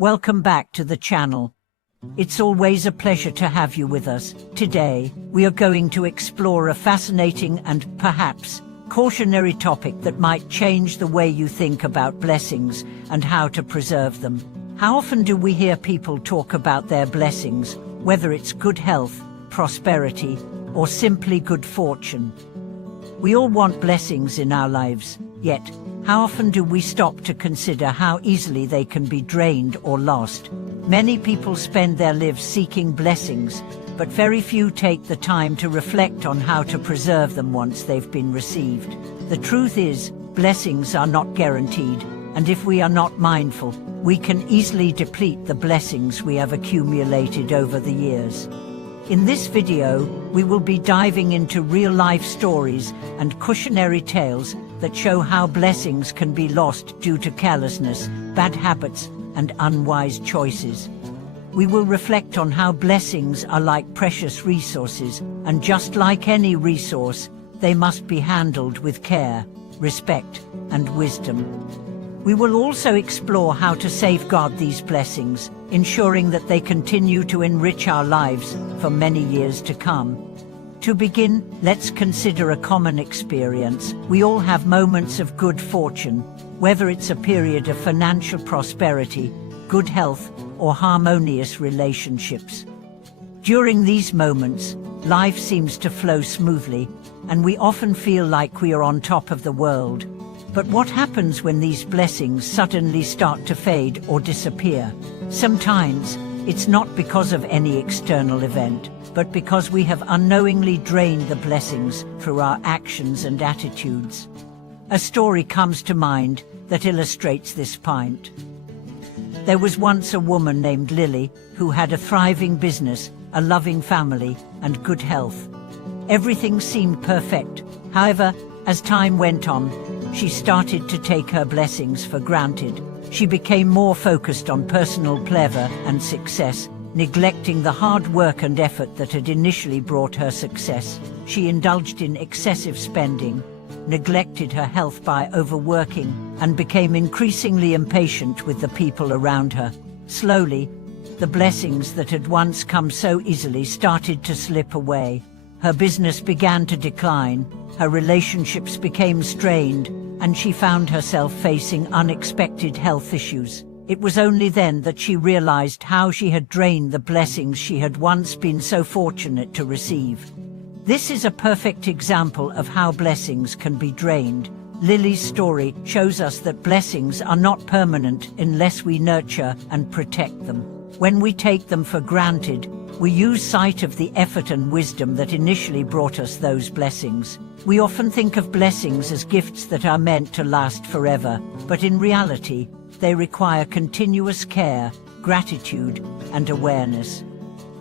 Welcome back to the channel. It's always a pleasure to have you with us. Today, we are going to explore a fascinating and, perhaps, cautionary topic that might change the way you think about blessings and how to preserve them. How often do we hear people talk about their blessings, whether it's good health, prosperity, or simply good fortune? We all want blessings in our lives, yet, how often do we stop to consider how easily they can be drained or lost? Many people spend their lives seeking blessings, but very few take the time to reflect on how to preserve them once they've been received. The truth is, blessings are not guaranteed, and if we are not mindful, we can easily deplete the blessings we have accumulated over the years. In this video, we will be diving into real-life stories and cautionary tales that show how blessings can be lost due to carelessness, bad habits, and unwise choices. We will reflect on how blessings are like precious resources, and just like any resource, they must be handled with care, respect, and wisdom. We will also explore how to safeguard these blessings, ensuring that they continue to enrich our lives for many years to come. To begin, let's consider a common experience. We all have moments of good fortune, whether it's a period of financial prosperity, good health, or harmonious relationships. During these moments, life seems to flow smoothly, and we often feel like we are on top of the world. But what happens when these blessings suddenly start to fade or disappear? Sometimes, it's not because of any external event, but because we have unknowingly drained the blessings through our actions and attitudes. A story comes to mind that illustrates this point. There was once a woman named Lily who had a thriving business, a loving family, and good health. Everything seemed perfect. However, as time went on, she started to take her blessings for granted. She became more focused on personal pleasure and success, neglecting the hard work and effort that had initially brought her success. She indulged in excessive spending, neglected her health by overworking, and became increasingly impatient with the people around her. Slowly, the blessings that had once come so easily started to slip away. Her business began to decline, her relationships became strained, and she found herself facing unexpected health issues. It was only then that she realized how she had drained the blessings she had once been so fortunate to receive. This is a perfect example of how blessings can be drained. Lily's story shows us that blessings are not permanent unless we nurture and protect them. When we take them for granted, we lose sight of the effort and wisdom that initially brought us those blessings. We often think of blessings as gifts that are meant to last forever, but in reality, they require continuous care, gratitude, and awareness.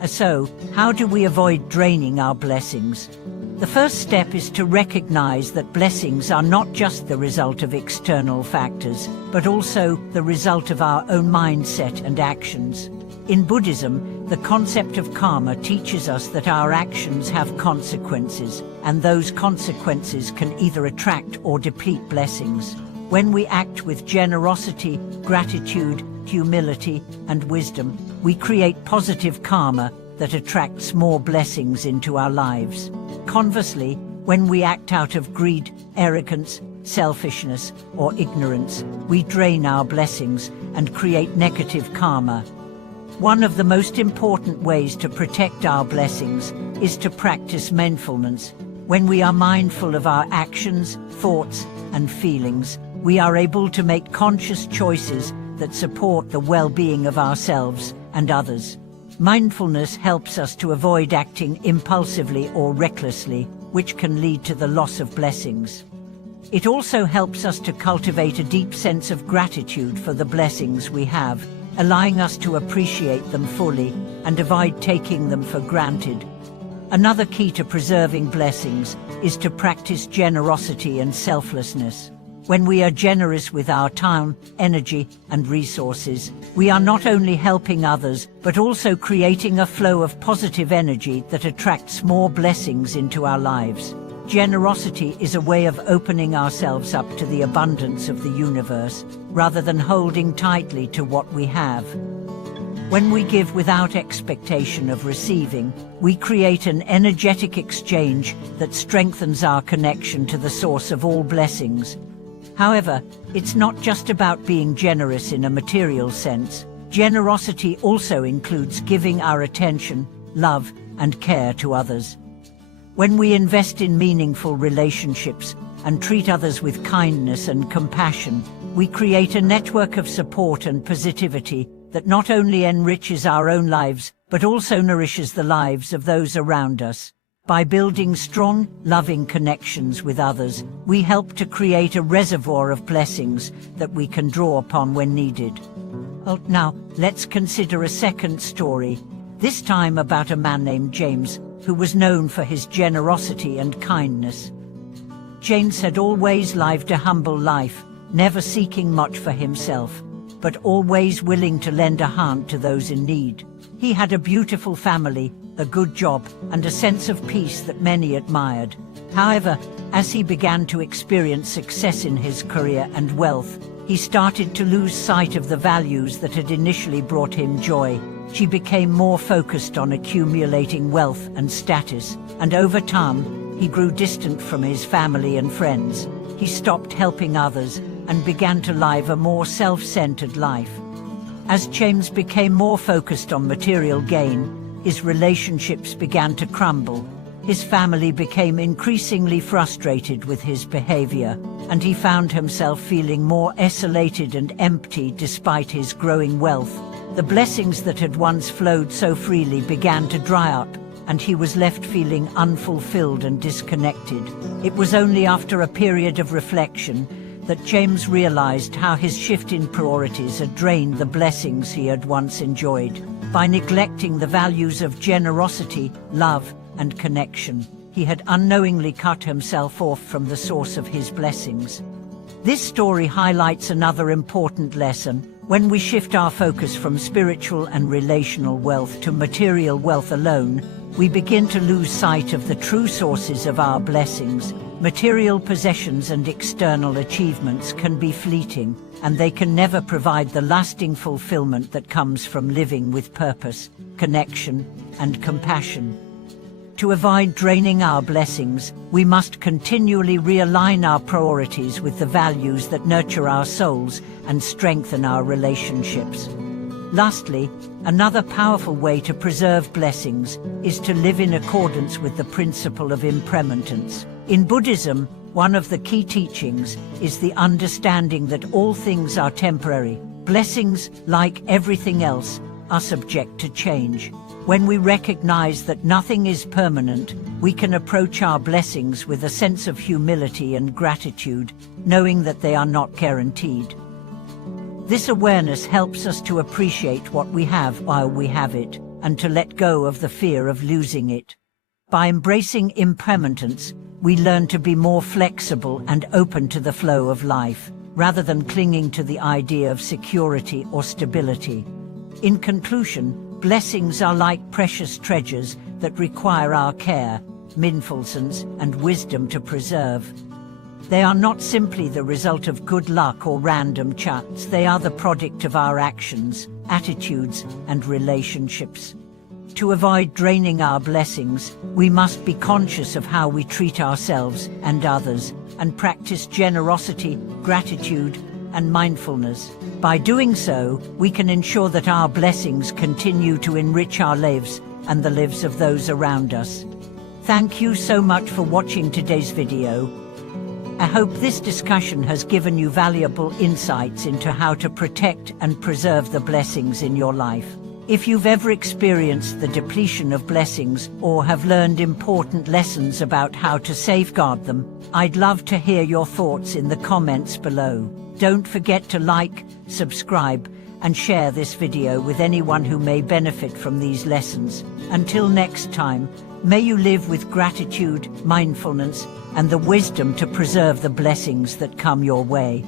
So, how do we avoid draining our blessings? The first step is to recognize that blessings are not just the result of external factors, but also the result of our own mindset and actions. In Buddhism, the concept of karma teaches us that our actions have consequences, and those consequences can either attract or deplete blessings. When we act with generosity, gratitude, humility, and wisdom, we create positive karma that attracts more blessings into our lives. Conversely, when we act out of greed, arrogance, selfishness, or ignorance, we drain our blessings and create negative karma. One of the most important ways to protect our blessings is to practice mindfulness. When we are mindful of our actions, thoughts, and feelings, we are able to make conscious choices that support the well-being of ourselves and others. Mindfulness helps us to avoid acting impulsively or recklessly, which can lead to the loss of blessings. It also helps us to cultivate a deep sense of gratitude for the blessings we have, allowing us to appreciate them fully and avoid taking them for granted. Another key to preserving blessings is to practice generosity and selflessness. When we are generous with our time, energy, and resources, we are not only helping others, but also creating a flow of positive energy that attracts more blessings into our lives. Generosity is a way of opening ourselves up to the abundance of the universe, rather than holding tightly to what we have. When we give without expectation of receiving, we create an energetic exchange that strengthens our connection to the source of all blessings. However, it's not just about being generous in a material sense. Generosity also includes giving our attention, love, and care to others. When we invest in meaningful relationships and treat others with kindness and compassion, we create a network of support and positivity that not only enriches our own lives, but also nourishes the lives of those around us. By building strong, loving connections with others, we help to create a reservoir of blessings that we can draw upon when needed. Well, now, let's consider a second story, this time about a man named James, who was known for his generosity and kindness. James had always lived a humble life, never seeking much for himself, but always willing to lend a hand to those in need. He had a beautiful family, a good job, and a sense of peace that many admired. However, as he began to experience success in his career and wealth, he started to lose sight of the values that had initially brought him joy. He became more focused on accumulating wealth and status, and over time, he grew distant from his family and friends. He stopped helping others and began to live a more self-centered life. As James became more focused on material gain, his relationships began to crumble. His family became increasingly frustrated with his behavior, and he found himself feeling more isolated and empty despite his growing wealth. The blessings that had once flowed so freely began to dry up, and he was left feeling unfulfilled and disconnected. It was only after a period of reflection that James realized how his shift in priorities had drained the blessings he had once enjoyed. By neglecting the values of generosity, love, and connection, he had unknowingly cut himself off from the source of his blessings. This story highlights another important lesson. When we shift our focus from spiritual and relational wealth to material wealth alone, we begin to lose sight of the true sources of our blessings. Material possessions and external achievements can be fleeting, and they can never provide the lasting fulfillment that comes from living with purpose, connection, and compassion. To avoid draining our blessings, we must continually realign our priorities with the values that nurture our souls and strengthen our relationships. Lastly, another powerful way to preserve blessings is to live in accordance with the principle of impermanence. In Buddhism, one of the key teachings is the understanding that all things are temporary. Blessings, like everything else, are subject to change. When we recognize that nothing is permanent, we can approach our blessings with a sense of humility and gratitude, knowing that they are not guaranteed. This awareness helps us to appreciate what we have while we have it, and to let go of the fear of losing it. By embracing impermanence, we learn to be more flexible and open to the flow of life, rather than clinging to the idea of security or stability. In conclusion, blessings are like precious treasures that require our care, mindfulness, and wisdom to preserve. They are not simply the result of good luck or random chance. They are the product of our actions, attitudes, and relationships. To avoid draining our blessings, we must be conscious of how we treat ourselves and others, and practice generosity, gratitude, and mindfulness. By doing so, we can ensure that our blessings continue to enrich our lives and the lives of those around us. Thank you so much for watching today's video. I hope this discussion has given you valuable insights into how to protect and preserve the blessings in your life. If you've ever experienced the depletion of blessings or have learned important lessons about how to safeguard them, I'd love to hear your thoughts in the comments below. Don't forget to like, subscribe, and share this video with anyone who may benefit from these lessons. Until next time, may you live with gratitude, mindfulness, and the wisdom to preserve the blessings that come your way.